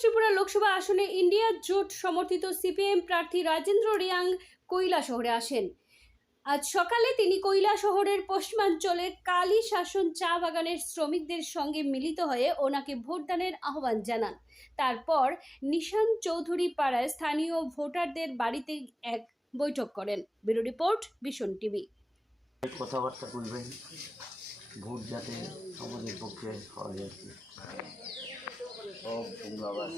ত্রিপুরা লোকসভা আসনে ইন্ডিয়া জোট সমর্থিত সিপিএম প্রার্থী রাজেন্দ্র রিয়াং কৈলাসহরে আসেন। আজ সকালে তিনি কৈলাসহরের পশ্চিমাঞ্চলের কালী শাসন চা বাগানের শ্রমিকদের সঙ্গে মিলিত হয়ে ওনাকে ভোটদানের আহ্বান জানান। তারপর নিশান চৌধুরী পাড়ায় স্থানীয় ভোটারদের বাড়িতে এক বৈঠক করেন। Bureau report, vision TV. কথাবার্তা বলবেন, ভোট যাতে আমাদের পক্ষে হয় আর কি, সব তোমরা আবার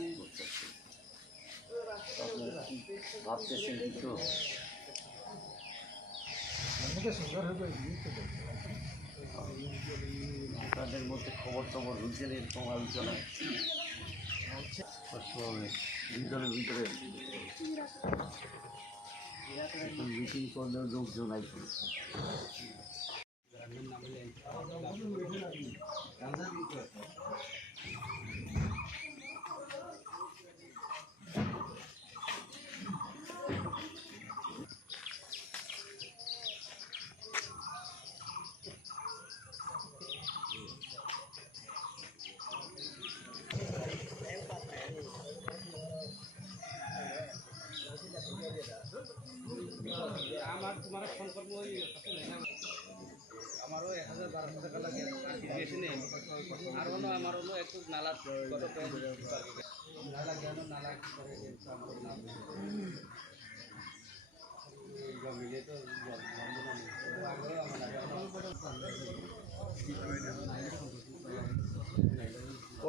ভাবতেছেন কিছু আপনাদের মধ্যে খবর টবর হয়েছে এরকম আলোচনা ভিতরে ভিতরে এখন মিটিং করলেও লোকজন আইছে। আমার তোমার ফোন করবো আমারও 1000-1200 টাকা লাগে ইরিগেশনে আর হলো আমার হলো একটু নালা কত নালা জ্ঞান নালা করে আমার নাম মিলে তো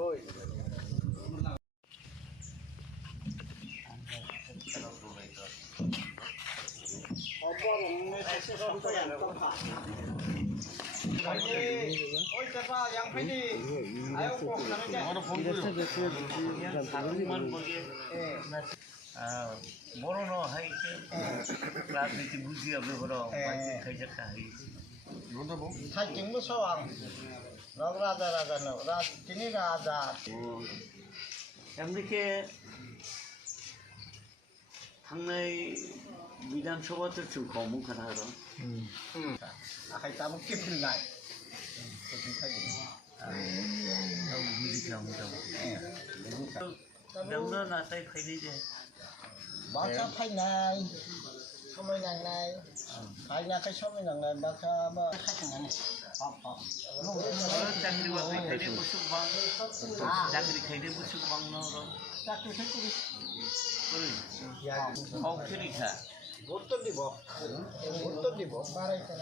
ওই বড় ন হাইছে রাজনীতি বুঝি আপনি বড় খাইছে খাই थाइथिंबो सवां रग राजा राजानो राजनि राजा এমনিকে थांनाय বিধানসভাতে চুকামু খানা र आखाइ ताबो केफिलनाय बुजिखां दाउनो नाथाय फैनाय जाय बासा फायनाय समय नांनाय फायनाखै समय नांनाय बासाबा खायखांनानै चाकरी बाकरी खायदे बुसुक बां चाकरी खायदे बुसुक बां न र চাকরি চাকরি हाउ फेरिखा গুরুত্ব দিব বাড়াইছে